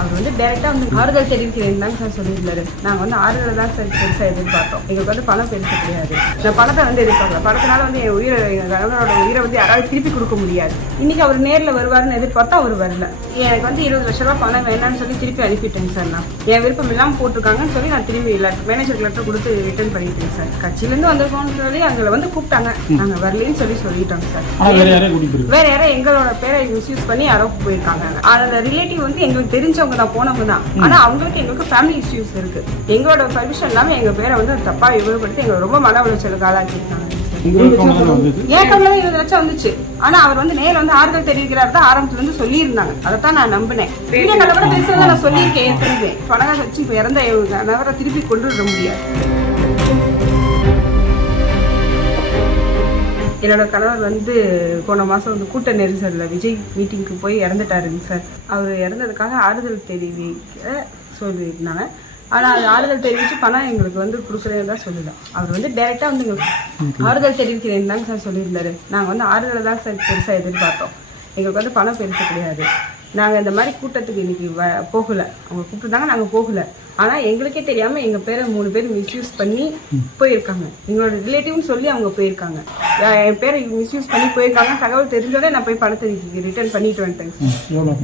அவர் வந்து டேரெக்டாக வந்து ஆறுதல் தெரிவிக்கிறேன் தாங்க சார் சொல்லியிருந்தாரு. நாங்கள் வந்து ஆறுதல் தான் சார் பெருசாக எதிர்பார்த்தோம். எங்களுக்கு வந்து பணம் பெருசு கிடையாது. நான் பணத்தை வந்து எதிர்பார்க்கல. பணத்தினால வந்து என் உயிரை, எங்கள் கணவனோட உயிரை வந்து யாராவது திருப்பி கொடுக்க முடியாது. இன்னைக்கு அவர் நேரில் வருவாருன்னு எதிர்பார்த்தா அவர் வரல. எனக்கு வந்து 20 லட்ச ரூபா பணம் வேணான்னு சொல்லி திருப்பி அனுப்பிட்டேங்க சார். நான் என் விருப்பம் இல்லாமல் போட்டிருக்காங்கன்னு சொல்லி நான் திரும்பி மேனேஜர் லெட்டர் கொடுத்து ரிட்டர்ன் பண்ணிட்டேன் சார். கட்சியிலேருந்து வந்திருக்கோம்னு சொல்லி அங்கே வந்து கூப்பிட்டாங்க. நாங்கள் வரலன்னு சொல்லிட்டோங்க சார். வேற யாரோ எங்களோட பேரை மிஸ்யூஸ் பண்ணி யாரோ போயிருக்காங்க. அந்த ரிலேட்டிவ் வந்து எங்களுக்கு தெரிஞ்சவங்க தான், போனவங்க தான். ஆனா அவங்களுக்கு எங்களுக்கு ஃபேமிலி இஷ்யூஸ் இருக்கு. எங்களோட பர்மிஷன் இல்லாம எங்க பேரை வந்து தப்பா உபயோகப்படுத்தி எங்களை ரொம்ப மன உளைச்சலுக்கு ஆளாக்கியிருக்காங்க. ஏன் கம்மியா 20 லட்சம் வந்துச்சு. ஆனா அவர் வந்து நேரில் வந்து ஆறுதல் தெரிவிக்கிறார் தான் ஆரம்பத்துல இருந்து சொல்லி இருந்தாங்க. அதைத்தான் நான் நம்பினேன். கூட பேசுறத நான் சொல்லியிருக்கேன் ஏற்கனவே. பணம் வச்சு இப்ப இறந்த நபரை திருப்பி கொண்டு வர முடியாது. என்னோட கணவர் வந்து போன மாதம் வந்து கூட்ட நெரிசலில் விஜய் மீட்டிங்க்கு போய் இறந்துட்டாருங்க சார். அவர் இறந்ததுக்காக ஆறுதல் தெரிவிக்க சொல்லியிருந்தாங்க. ஆனால் அது ஆறுதல் தெரிவித்து பணம் எங்களுக்கு வந்து கொடுக்குறேன்னு தான் சொல்லலை. அவர் வந்து டேரெக்டாக வந்து எங்களுக்கு ஆறுதல் தெரிவிக்கிறேன்னு தாங்க சார் சொல்லியிருந்தாரு. நாங்கள் வந்து ஆறுதலை தான் சார் பெருசாக எதிர்பார்த்தோம். எங்களுக்கு வந்து பணம் பெருசு கிடையாது. நாங்கள் இந்த மாதிரி கூட்டத்துக்கு இன்றைக்கி போகலை. அவங்க கூப்பிட்டுருந்தாங்க, நாங்கள் போகலை. ஆனால் எங்களுக்கே தெரியாமல் எங்கள் பேரை 3 பேர் மிஸ்யூஸ் பண்ணி போயிருக்காங்க. எங்களோட ரிலேட்டிவ்னு சொல்லி அவங்க போயிருக்காங்க. என் பேரை மிஸ்யூஸ் பண்ணி போயிருக்காங்க. தகவல் தெரிஞ்சோடனே நான் போய் பணத்தை ரிட்டர்ன் பண்ணிட்டு வந்துட்டேங்க.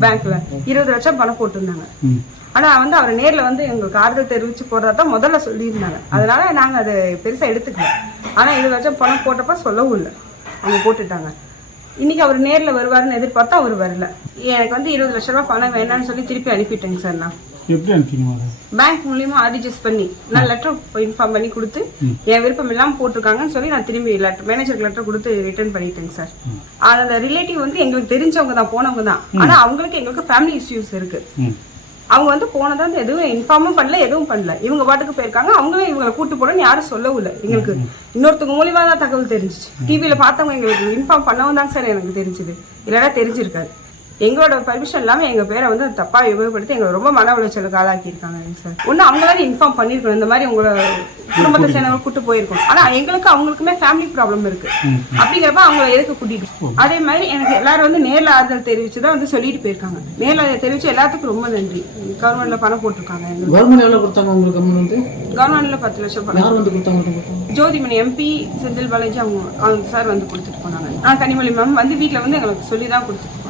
பேங்க்கில் 20 லட்சம் பணம் போட்டிருந்தாங்க. ஆனால் வந்து அவர் நேரில் வந்து எங்களுக்கு ஆறுதல் தெரிவித்து போடுறதா தான் முதல்ல சொல்லியிருந்தாங்க. அதனால நாங்கள் அதை பெருசாக எடுத்துக்கல. ஆனால் 20 லட்சம் பணம் போட்டப்போ சொல்லவும் இல்லை, அவங்க போட்டுட்டாங்க. இன்னைக்கு அவர் நேரில் வருவாருன்னு எதிர்பார்த்தா அவர் வரல. எனக்கு வந்து 20 லட்ச ரூபா பணம் வேணான்னு சொல்லி திருப்பி அனுப்பிட்டேங்க சார். நான் எப்படி அனுப்பிங்க? பேங்க் மூலியமா ஆர்டிஜிஎஸ் பண்ணி நான் லெட்டர் இன்ஃபார்ம் பண்ணி கொடுத்து என் விருப்பம் இல்லாமல் போட்டிருக்காங்கன்னு சொல்லி நான் திரும்பி மேனேஜருக்கு லெட்டர் கொடுத்து ரிட்டர்ன் பண்ணிட்டேங்க சார். அந்த ரிலேட்டிவ் வந்து எங்களுக்கு தெரிஞ்சவங்க தான், போனவங்க தான். ஆனா அவங்களுக்கு எங்களுக்கு ஃபேமிலி இஷ்யூஸ் இருக்கு. அவங்க வந்து போனதா எதுவும் இன்ஃபார்மும் பண்ணல, எதுவும் பண்ணல. இவங்க பாட்டுக்கு போயிருக்காங்க. அவங்களும் இவங்களை கூட்டு போடணும்னு யாரும் சொல்லவும் இல்லை. எங்களுக்கு இன்னொருத்தவங்க மூலியமா தான் தகவல் தெரிஞ்சிச்சு. டிவியில பார்த்தவங்க எங்களுக்கு இன்ஃபார்ம் பண்ணவும் தாங்க சார் எனக்கு தெரிஞ்சுது. இல்லைன்னா தெரிஞ்சிருக்காது. எங்களோட பர்மிஷன் இல்லாமல் எங்கள் பேரை வந்து தப்பாக உபயோகப்படுத்தி எங்களை ரொம்ப மன உளைச்சலுக்கு ஆளாக்கியிருக்காங்க சார். ஒன்று அவங்களால இன்ஃபார்ம் பண்ணியிருக்கணும், இந்த மாதிரி உங்களை குடும்பத்தை சேர்ந்தவங்க கூட்டு போயிருக்கோம். ஆனால் எங்களுக்கு அவங்களுக்குமே ஃபேமிலி ப்ராப்ளம் இருக்கு. அப்படிங்கிறப்ப அவங்கள எதுக்கு கூட்டிட்டு. அதே மாதிரி எனக்கு எல்லாரும் வந்து நேரில் ஆறுதல் தெரிவிச்சு தான் வந்து சொல்லிட்டு போயிருக்காங்க. நேரில் தெரிவிச்சு எல்லாத்துக்கும் ரொம்ப நன்றி. கவர்மெண்ட்ல பணம் போட்டிருக்காங்க. கவர்மெண்ட்ல 10 லட்சம் பணம். ஜோதிமணி எம்பி, செந்தில் பாலாஜி அவங்க சார் வந்து கொடுத்துட்டு போனாங்க. கனிமொழி மேம் வந்து வீட்டில் வந்து எங்களுக்கு சொல்லி தான் கொடுத்துட்டு